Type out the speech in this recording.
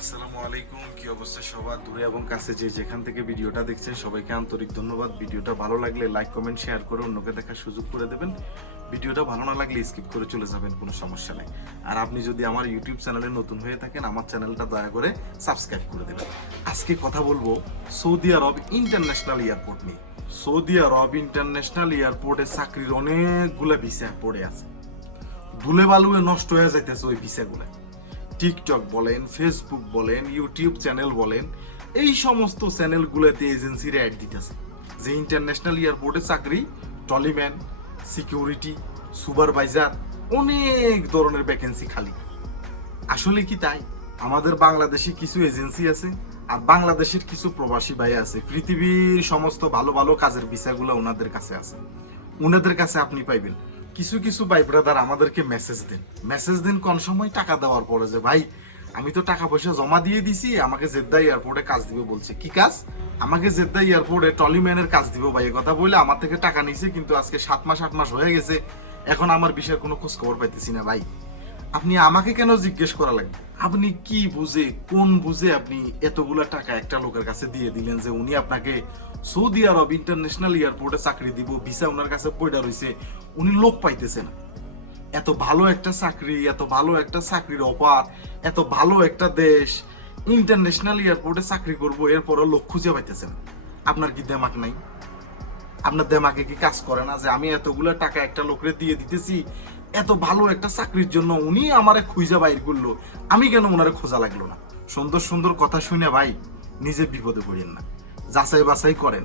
আসসালামু আলাইকুম। কি অবস্থা সবার, দূরে এবং কাছে যে যেখান থেকে ভিডিওটা দেখছেন সবাইকে আন্তরিক ধন্যবাদ। ভিডিওটা ভালো লাগলে লাইক কমেন্ট শেয়ার করে অন্যকে দেখার সুযোগ করে দেবেন। ভিডিওটা ভালো না লাগলে স্কিপ করে চলে যাবেন, কোনো সমস্যা নেই। আর আপনি যদি আমার ইউটিউব চ্যানেলে নতুন হয়ে থাকেন, আমার চ্যানেলটা দয়া করে সাবস্ক্রাইব করে দেবেন। আজকে কথা বলবো সৌদি আরব ইন্টারন্যাশনাল এয়ারপোর্ট নিয়ে। সৌদি আরব ইন্টারন্যাশনাল এয়ারপোর্টে চাকরির অনেকগুলা ভিসা পড়ে আছে, ধুলে বালুয়ে নষ্ট হয়ে যাইতেছে ওই ভিসাগুলা। টিকটক বলেন, ফেসবুক বলেন, ইউটিউব চ্যানেল বলেন, এই সমস্ত চ্যানেলগুলোতে এজেন্সিরা অ্যাড দিতেছে যে ইন্টারন্যাশনাল এয়ারপোর্টে চাকরি, টলিম্যান, সিকিউরিটি, সুপারভাইজার, অনেক ধরনের ভ্যাকেন্সি খালি। আসলে কি তাই? আমাদের বাংলাদেশি কিছু এজেন্সি আছে আর বাংলাদেশের কিছু প্রবাসী ভাই আছে, পৃথিবীর সমস্ত ভালো ভালো কাজের ভিসাগুলো ওনাদের কাছে আছে, ওনাদের কাছে আপনি পাইবেন। কিছু কিছু ভাই ব্রাদার আমাদেরকে মেসেজ দেন কোন সময় টাকা দেওয়ার পরে যে ভাই আমি তো টাকা পয়সা জমা দিয়ে দিছি, আমাকে জেদ্দা এয়ারপোর্টে কাজ দিবে বলছে। কি কাজ? আমাকে জেদ্দা এয়ারপোর্টে টলিম্যানের কাজ দিব ভাই। এই কথা বলে আমার থেকে টাকা নিছে, কিন্তু আজকে 7 মাস 8 মাস হয়ে গেছে, এখন আমার বিষয়ের কোনো খোঁজ খবর পাইতেছি না ভাই। আপনি আমাকে কেন জিজ্ঞেস করা লাগবে? আপনি কি বুঝে, কোন বুঝে আপনি এতগুলা টাকা একটা লোকের কাছে দিয়ে দিলেন যে উনি আপনাকে সৌদি আরব ইন্টারন্যাশনাল এয়ারপোর্টে চাকরি দিব, ভিসা ওনার কাছে পয়ডা রইছে, উনি লোক পাইতেছে না। এত ভালো একটা চাকরি, এত ভালো একটা চাকরির অফার, এত ভালো একটা দেশ, ইন্টারন্যাশনাল এয়ারপোর্টে চাকরি করব, এরপরও লোক খুঁজে পাইতেছে না। আপনার কি দেমাক নাই? আপনার দেমাকে কি কাজ করে না যে আমি এতগুলো টাকা একটা লোকরে দিয়ে দিতেছি এত ভালো একটা চাকরির জন্য, উনি আমারে খুঁজা বাইর করলো, আমি কেন ওনারে খোঁজা লাগলো না? সুন্দর সুন্দর কথা শুনে ভাই নিজে বিপদে পড়েন না, যাচাই বাছাই করেন।